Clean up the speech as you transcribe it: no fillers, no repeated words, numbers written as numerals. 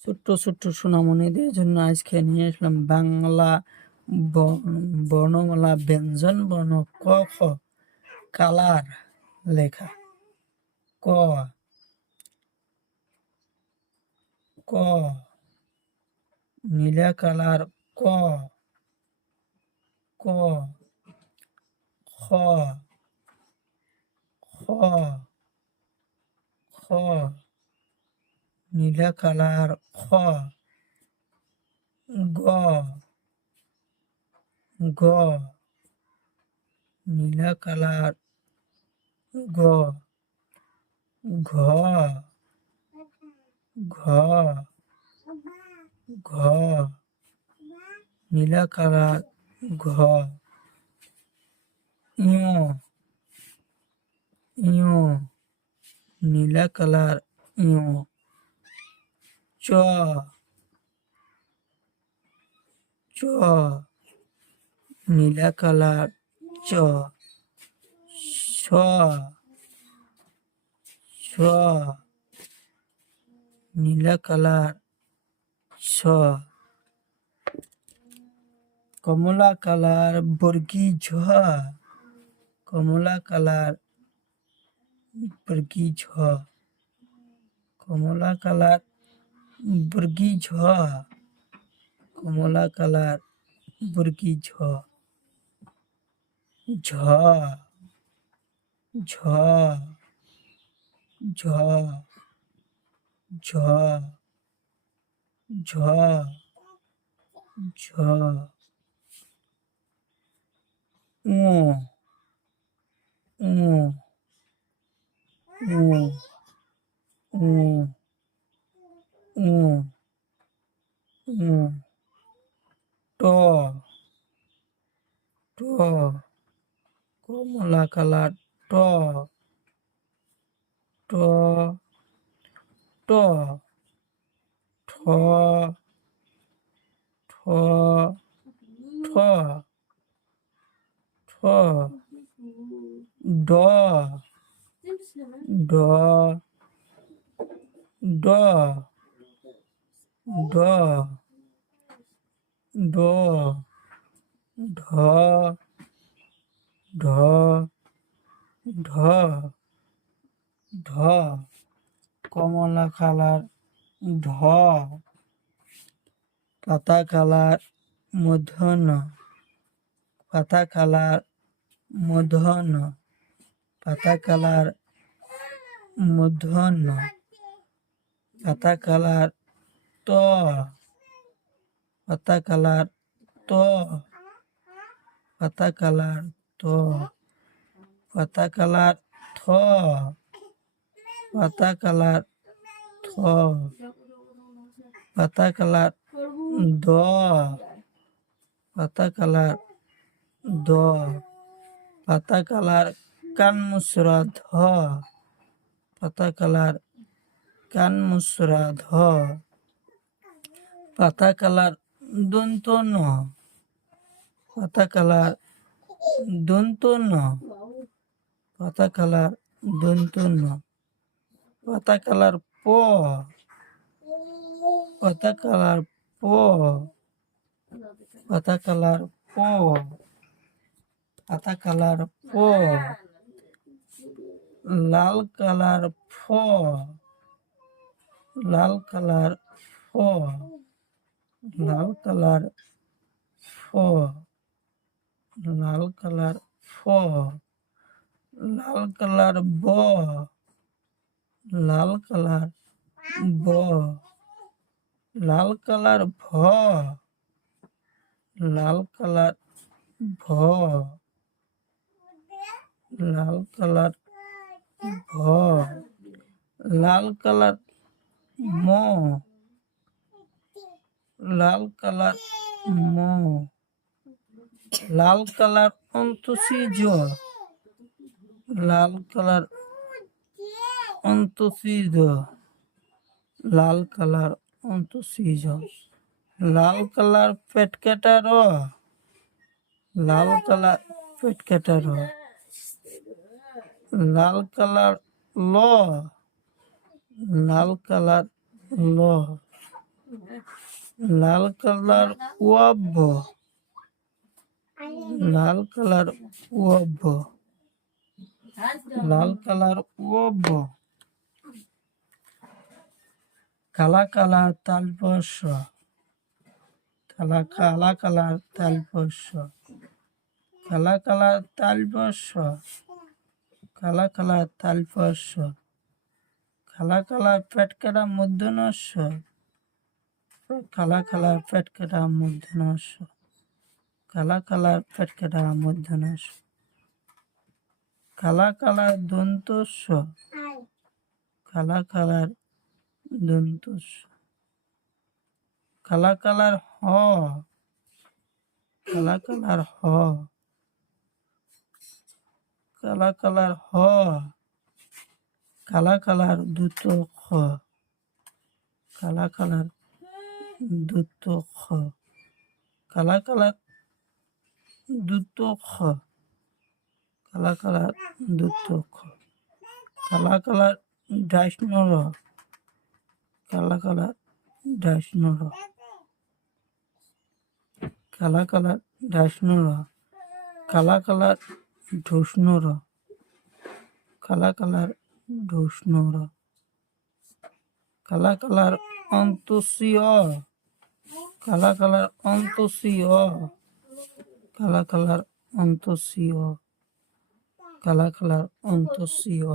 ছোট্ট ছোট্ট সোনামণিদের জন্য আজকে নিয়ে আসলাম বাংলা বর্ণমালা ব্যঞ্জন বর্ণ ক খ কালার লেখা ক ক নীলা কালার ক ক খ খ খ নীলা কালার খ গ গ নীলা কালার গ ঘ ঘ ঘ নীলা কালার ঘ ইয় ইয় নীলা কালার ইয় চ চ নীলা কালার চ ছ ছ নীলা কালার ছ কমলা কালার বর্গী ঝ কমলা কালার বর্গী ঝ কমলা কালার বর্গী ঝ কমলা কালার বর্গী ঝ ঝ ঝ ঝ ঝ ঝ ঝ উ উ উ উ উ উ ট ট কমলা কালার ট ট ট ঠ ঠ ঠ ঠ ড ড ড ড ড ঢ ঢ ঢ ঢ কমলা কালার ঢ পাতা কালার মূর্ধন্য পাতা কালার মূর্ধন্য পাতা কালার মূর্ধন্য পাতা কালার ত পাতা কালার ত পাতা কালার ত পাতা কালার থ পাতা কালার থ পাতা কালার দ পাতা কালার দ পাতা কালার কান মুসরা ধ পাতা কালার কান মুসরা ধ পাতা কালার দন্ত ন পাতা কালার দন্ত ন পাতা কালার দন্ত ন পাতা কালার প পাতা কালার প পাতা কালার প পাতা কালার প লাল কালার ফ লাল কালার ফ লাল কালার ফ লাল কালার ফ লাল কালার ব লাল কালার ব লাল কালার ভ লাল কালার ভ লাল কালার ভ লাল কালার ম লাল কালার ম লাল কালার অন্তসি জ লাল কালার অন্তসি জ লাল কালার অন্তসি জ লাল কালার পেট কাটা র লাল কালার পেট কাটা র লাল কালার ল লাল কালার ল লাল কালার ওয়াব, লাল কালার ওয়াব, লাল কালার ওয়াব, কালা কালার তালপস, কালা কালার তালপস, কালা কালার তালপস, কালা কালার তালপস, কালা কালার পেটকাটা মধ্যনস্য, কালা কালার পেটকাটা মধ্যনস্য, কালা কালার পেটকাটা মধ্যনস্য, কালা কালার দন্তস্য, কালা কালার দন্তস্য, কালা কালার হ, কালা কালার হ, কালা কালার হ, কালা কালার দুত খ, কালা কালার দুত খ, কালা কালার দুত খ, কালা কালার দুত খ, কালা কালার ডাইশনর, কালা কালার ডাইশনর, কালা কালার ডাইশনর, কালা কালার ঢোসনর, কালা কালার ঢোসনর, কালা কালার অন্তসীয়, কালা কালার অন্তসীয়, কালা কালার অন্তসীয়, কালা কালার অন্তসীয়।